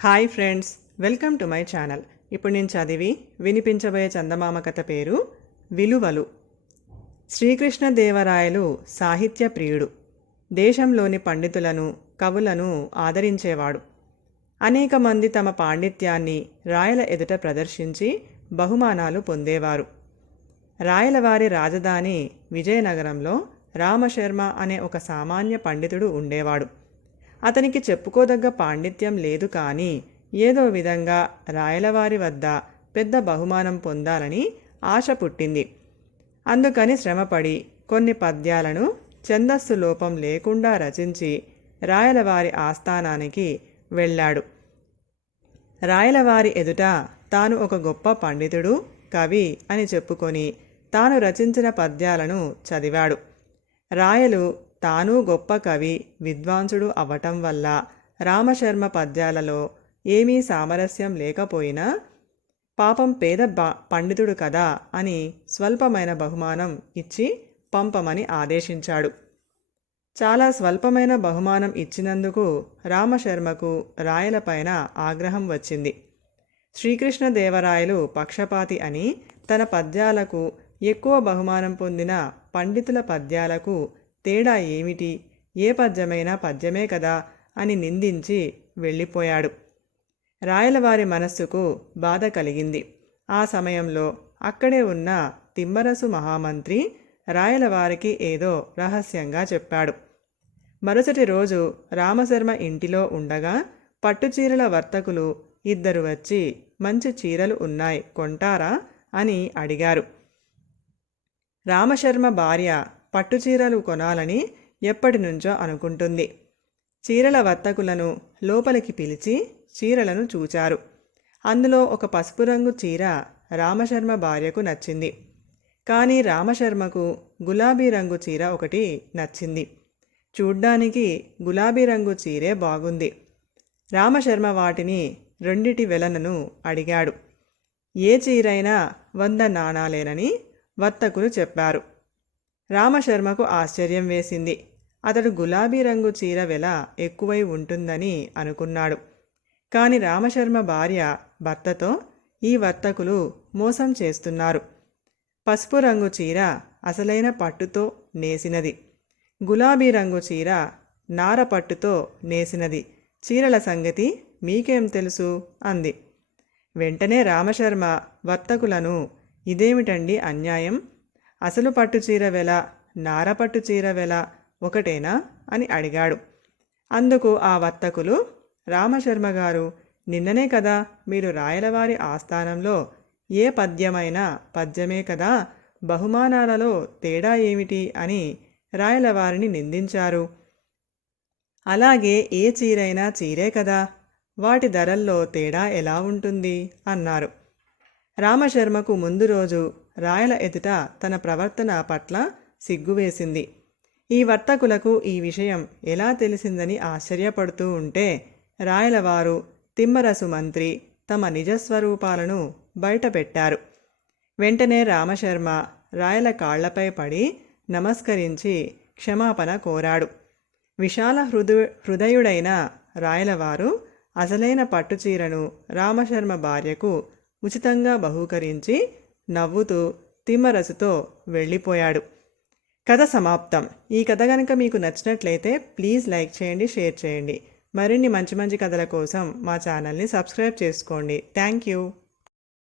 Hi friends welcome to my channel. ఇప్పుడు నేను చదివి వినిపించబోయే చందమామ కథ పేరు విలువలు. శ్రీకృష్ణదేవరాయలు సాహిత్య ప్రియుడు. దేశంలోని పండితులను కవులను ఆదరించేవాడు. అనేక మంది తమ పాండిత్యాన్ని రాయల ఎదుట ప్రదర్శించి బహుమానాలు పొందేవారు. రాయలవారి రాజధాని విజయనగరంలో రామశర్మ అనే ఒక సామాన్య పండితుడు ఉండేవాడు. అతనికి చెప్పుకోదగ్గ పాండిత్యం లేదు కానీ ఏదో విధంగా రాయలవారి వద్ద పెద్ద బహుమానం పొందాలని ఆశ పుట్టింది. అందుకని శ్రమపడి కొన్ని పద్యాలను ఛందస్సు లోపం లేకుండా రచించి రాయలవారి ఆస్థానానికి వెళ్ళాడు. రాయలవారి ఎదుట తాను ఒక గొప్ప పండితుడు కవి అని చెప్పుకొని తాను రచించిన పద్యాలను చదివాడు. రాయలు తాను గొప్ప కవి విద్వాంసుడు అవ్వటం వల్ల రామశర్మ పద్యాలలో ఏమీ సామరస్యం లేకపోయినా పాపం పేద బా పండితుడు కదా అని స్వల్పమైన బహుమానం ఇచ్చి పంపమని ఆదేశించాడు. చాలా స్వల్పమైన బహుమానం ఇచ్చినందుకు రామశర్మకు రాయలపైన ఆగ్రహం వచ్చింది. శ్రీకృష్ణదేవరాయలు పక్షపాతి అని తన పద్యాలకు ఎక్కువ బహుమానం పొందిన పండితుల పద్యాలకు తేడా ఏమిటి? ఏ పద్యమైనా పద్యమే కదా అని నిందించి వెళ్ళిపోయాడు. రాయలవారి మనస్సుకు బాధ కలిగింది. ఆ సమయంలో అక్కడే ఉన్న తిమ్మరసు మహామంత్రి రాయలవారికి ఏదో రహస్యంగా చెప్పాడు. మరుసటి రోజు రామశర్మ ఇంటిలో ఉండగా పట్టుచీరల వర్తకులు ఇద్దరు వచ్చి మంచి చీరలు ఉన్నాయి కొంటారా అని అడిగారు. రామశర్మ భార్య పట్టు చీరలు కొనాలని ఎప్పటి నుంచో అనుకుంటుంది. చీరల వర్తకులను లోపలికి పిలిచి చీరలను చూచారు. అందులో ఒక పసుపు రంగు చీర రామశర్మ భార్యకు నచ్చింది. కానీ రామశర్మకు గులాబీ రంగు చీర ఒకటి నచ్చింది. చూడ్డానికి గులాబీ రంగు చీరే బాగుంది. రామశర్మ వాటిని రెండిటి వెలనను అడిగాడు. ఏ చీరైనా వంద నాణాలేనని వర్తకులు చెప్పారు. రామశర్మకు ఆశ్చర్యం వేసింది. అతడు గులాబీ రంగు చీర వెల ఎక్కువై ఉంటుందని అనుకున్నాడు. కాని రామశర్మ భార్య భర్తతో ఈ వర్తకులు మోసం చేస్తున్నారు. పసుపు రంగు చీర అసలైన పట్టుతో నేసినది. గులాబీ రంగు చీర నార పట్టుతో నేసినది. చీరల సంగతి మీకేం తెలుసు? అంది. వెంటనే రామశర్మ వర్తకులను ఇదేమిటండి అన్యాయం? అసలు పట్టు చీర వెల నార పట్టు చీర వెల ఒకటేనా? అని అడిగాడు. అందుకు ఆ వర్తకులు రామశర్మ గారు నిన్ననే కదా మీరు రాయలవారి ఆస్థానంలో ఏ పద్యమైనా పద్యమే కదా బహుమానాలలో తేడా ఏమిటి అని రాయలవారిని నిందించారు. అలాగే ఏ చీరైనా చీరే కదా వాటి ధరల్లో తేడా ఎలా ఉంటుంది? అన్నారు. రామశర్మకు ముందు రోజు రాయల ఎదుట తన ప్రవర్తన పట్ల సిగ్గువేసింది. ఈ వర్తకులకు ఈ విషయం ఎలా తెలిసిందని ఆశ్చర్యపడుతూ ఉంటే రాయలవారు తిమ్మరసు మంత్రి తమ నిజస్వరూపాలను బయటపెట్టారు. వెంటనే రామశర్మ రాయల కాళ్ళపై పడి నమస్కరించి క్షమాపణ కోరాడు. విశాల హృదయ హృదయుడైన రాయలవారు అసలైన పట్టుచీరను రామశర్మ భార్యకు ఉచితంగా బహూకరించి నవ్వుతూ తిమ్మరసుతో వెళ్ళిపోయాడు. కథ సమాప్తం. ఈ కథ కనుక మీకు నచ్చినట్లయితే ప్లీజ్ లైక్ చేయండి షేర్ చేయండి. మరిన్ని మంచి మంచి కథల కోసం మా ఛానల్ని సబ్స్క్రైబ్ చేసుకోండి. Thank you.